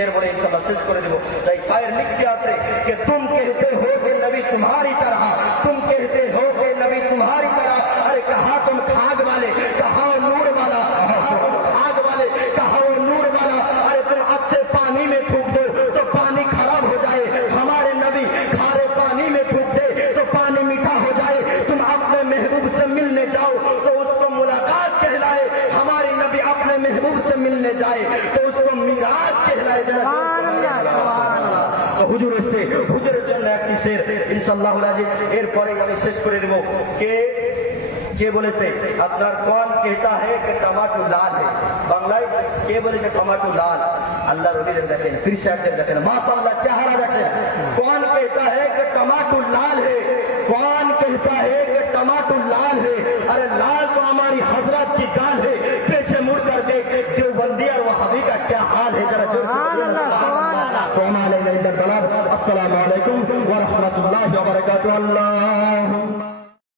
शेर बोले इंशाल्लाह शेष कर देव ताई शायर लिखते आसे कि तुम कहते हो कि नबी तुम्हारी तरह, तुम कहते हो कि नबी तुम्हारी तरह, अरे कहा तुम खाग वाले, कहा नूर वाला, खाग वाले, कहा नूर वाला, अरे तुम अच्छे पानी में थूक दो तो पानी खराब हो जाए, हमारे नबी खारे पानी में थूक दे तो पानी मीठा हो जाए, तुम अपने महबूब से मिलने जाओ तो उसको मुलाकात कहलाए, हमारी नबी अपने महबूब से मिलने जाए तो उसको मिराज कहलाए। तो হুজুর এসে হুজুরের জন্য একটি শের ইনশাআল্লাহ আজিজ এরপরে আমি শেষ করে দেব। কে বলেছে আপনার কোন कहता है कि टमाटो लाल है, বাংলায় কে বলেছে টমেটো লাল? আল্লাহর ওলিদের দেখেন, পীর সাহেবদের দেখেন, মাশাআল্লাহ চেহারা দেখেন। कौन कहता है कि टमाटो लाल है, कौन कहता है कि टमाटो लाल है, अरे लाल तो हमारी हजरत की गाल है, पीछे मुड़कर देख देवबंदी और वहाबी का क्या हाल है, जरा जोर से अस्सलामु अलैकुम व रहमतुल्लाहि व बरकातुहू।